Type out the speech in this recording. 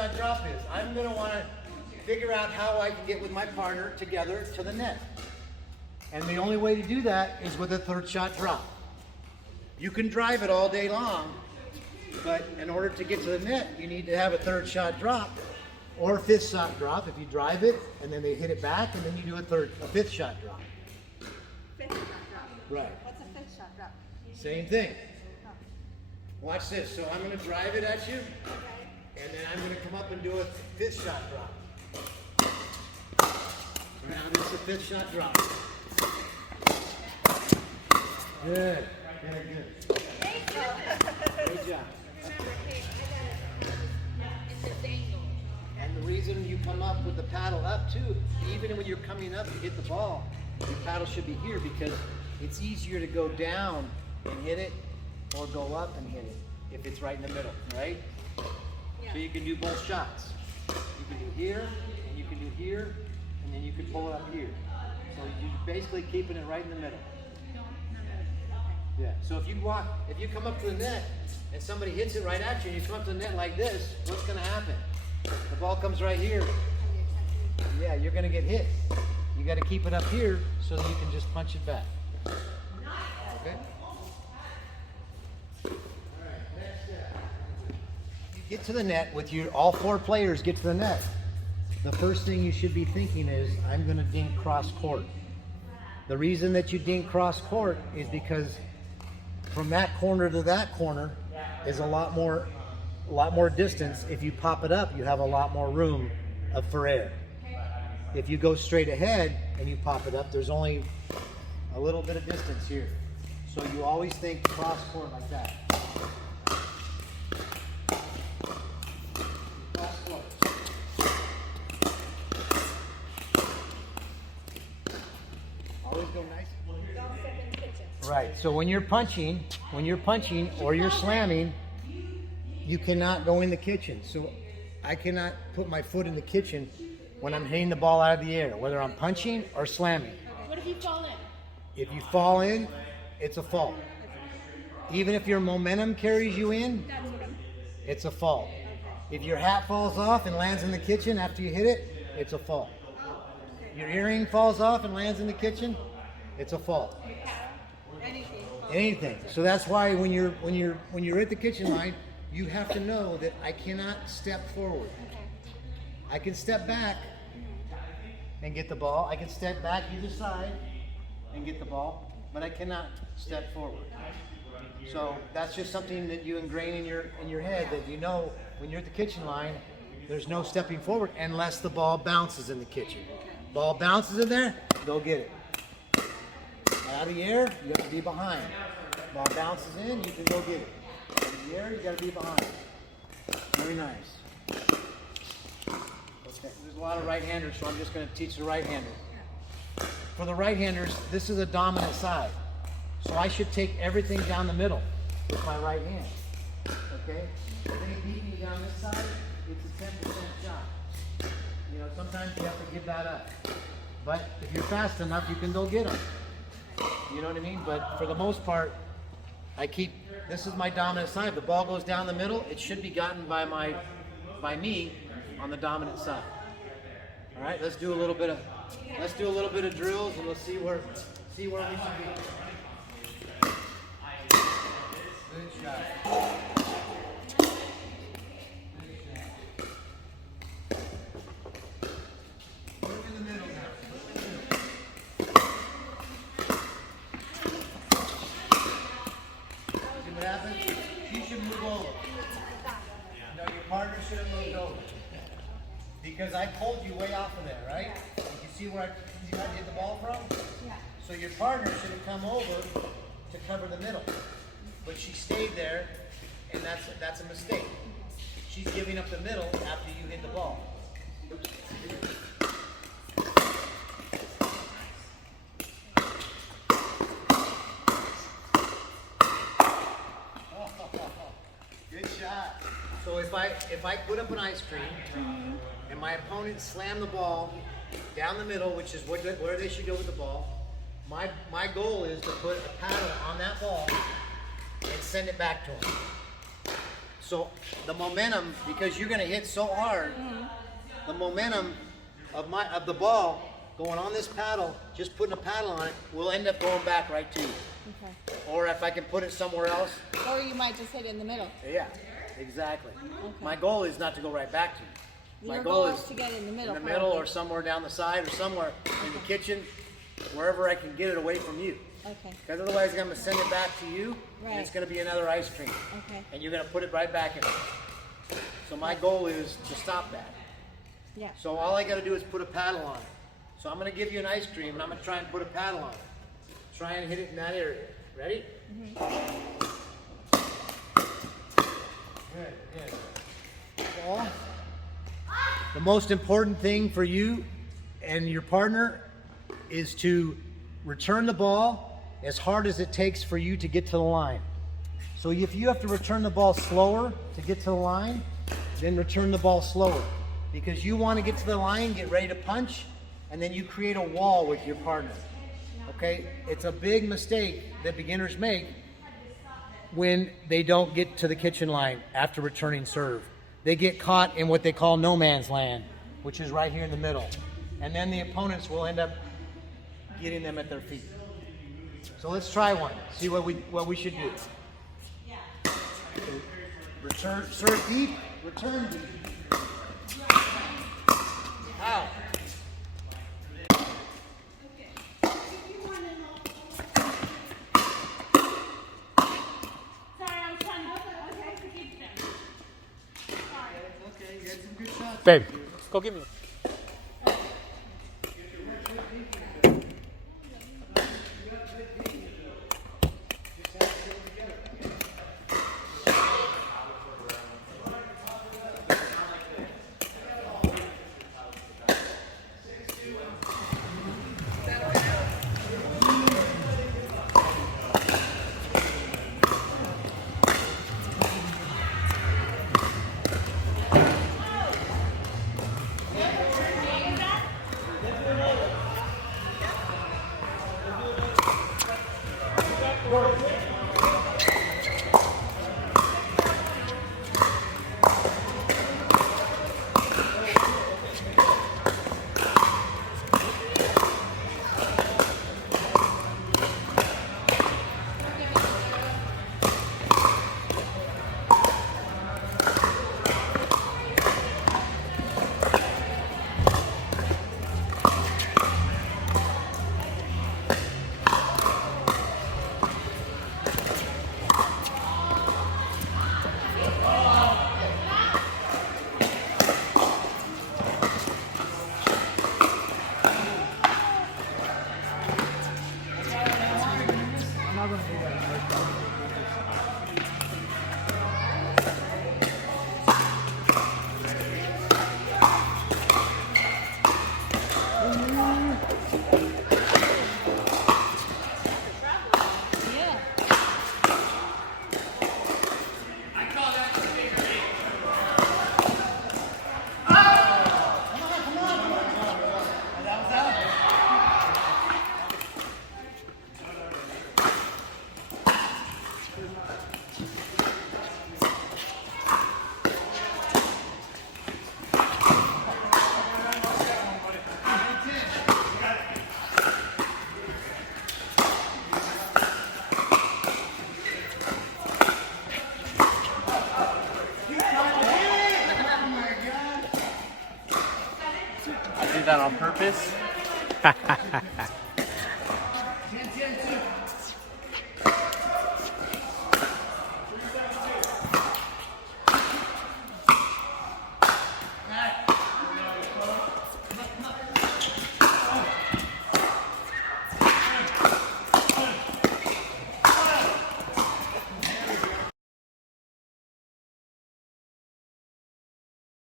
shot drop is. I'm going to want to figure out how I can get with my partner together to the net. And the only way to do that is with a third shot drop. You can drive it all day long, but in order to get to the net, you need to have a third shot drop or a fifth shot drop if you drive it, and then they hit it back, and then you do a fifth shot drop. Fifth shot drop. Right. What's a fifth shot drop? Same thing. Watch this. So I'm going to drive it at you, and then I'm going to come up and do a fifth shot drop. Now this is a fifth shot drop. Good. Very good. Good job. And the reason you come up with the paddle up too, even when you're coming up to hit the ball, your paddle should be here because it's easier to go down and hit it or go up and hit it if it's right in the middle, right? Yeah. So you can do both shots. You can do here, and you can do here, and then you can pull it up here. So you're basically keeping it right in the middle. Yeah. So if you come up to the net and somebody hits it right at you, and you come up to the net like this, what's going to happen? The ball comes right here. Yeah, you're going to get hit. You got to keep it up here so that you can just punch it back. Okay. Get to the net with all four players get to the net. The first thing you should be thinking is, I'm going to dink cross court. The reason that you dink cross court is because from that corner to that corner is a lot more distance. If you pop it up, you have a lot more room for air. If you go straight ahead and you pop it up, there's only a little bit of distance here. So you always think cross court like that. Always go nice. Right. So when you're punching or you're slamming, you cannot go in the kitchen. So I cannot put my foot in the kitchen when I'm hitting the ball out of the air, whether I'm punching or slamming. What if you fall in? If you fall in, it's a fault. Even if your momentum carries you in, it's a fault. If your hat falls off and lands in the kitchen after you hit it, it's a fault. Your earring falls off and lands in the kitchen, it's a fault. Anything. So that's why when you're at the kitchen line, you have to know that I cannot step forward. I can step back and get the ball. I can step back either side and get the ball, but I cannot step forward. So that's just something that you ingrain in your head, that you know when you're at the kitchen line, there's no stepping forward unless the ball bounces in the kitchen. Ball bounces in there, go get it. Out of the air, you have to be behind. Ball bounces in, you can go get it. Out of the air, you got to be behind. Very nice. Okay. There's a lot of right-handers, so I'm just going to teach the right-hander. For the right-handers, this is a dominant side. So I should take everything down the middle with my right hand. Okay? If they beat me down this side, it's a 10% shot. You know, sometimes you have to give that up. But if you're fast enough, you can go get them. You know what I mean? But for the most part, this is my dominant side. If the ball goes down the middle, it should be gotten by me on the dominant side. All right, let's do a little bit of drills, and let's see where we should be. Good shot. You should move over. No, your partner should have moved over. Because I pulled you way off of there, right? You see where I hit the ball from? Yeah. So your partner should have come over to cover the middle. But she stayed there, and that's a mistake. She's giving up the middle after you hit the ball. Good shot. So if I put up an ice cream and my opponent slammed the ball down the middle, which is where they should go with the ball, my goal is to put a paddle on that ball and send it back to him. So the momentum, because you're going to hit so hard, the momentum of the ball going on this paddle, just putting a paddle on it, will end up going back right to you. Okay. Or if I can put it somewhere else. Or you might just hit it in the middle. Yeah, exactly. Okay. My goal is not to go right back to you. My Your goal goal is is to get it in the middle. in the middle or probably. somewhere down the side or somewhere in the kitchen, wherever I can get it away from you. Okay. Because otherwise I'm going to send it back to you, and it's Right. going to be another ice cream. Okay. And you're going to put it right back in it. So my goal is to stop that. Yeah. So all I got to do is put a paddle on it. So I'm going to give you an ice cream, and I'm going to try and put a paddle on it. Try and hit it in that area. Ready? Good, good. Ball. The most important thing for you and your partner is to return the ball as hard as it takes for you to get to the line. So if you have to return the ball slower to get to the line, then return the ball slower. Because you want to get to the line, get ready to punch, and then you create a wall with your partner. Okay? It's a big mistake that beginners make when they don't get to the kitchen line after returning serve. They get caught in what they call no man's land, which is right here in the middle. And then the opponents will end up getting them at their feet. So let's try one. See what we should do. Return, serve deep, return deep. Out. Babe, go get me. I did that on purpose.